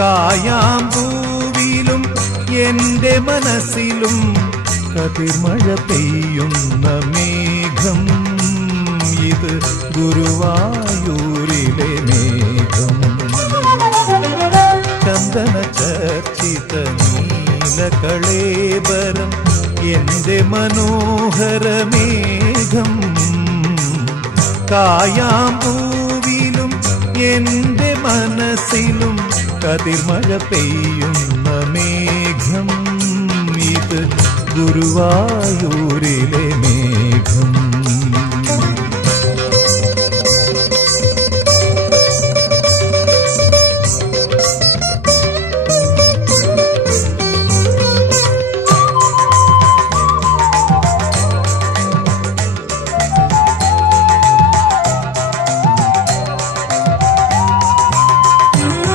കായാമ്പൂവിലും എൻ്റെ മനസ്സിലും കതിർമഴ പെയ്യുന്ന മേഘം. ഇത് ഗുരുവായൂരിലെ മേഘം. ചന്ദന ചർച്ചിത നീലകളേബരം എൻ്റെ മനോഹരമേഘം. കായാമ്പൂവിലും എൻ്റെ മനസ്സിലും കതിർമഴ പെയ്യുന്ന മേഘം. ഇത് ഗുരുവായൂരിലെ മേഘം.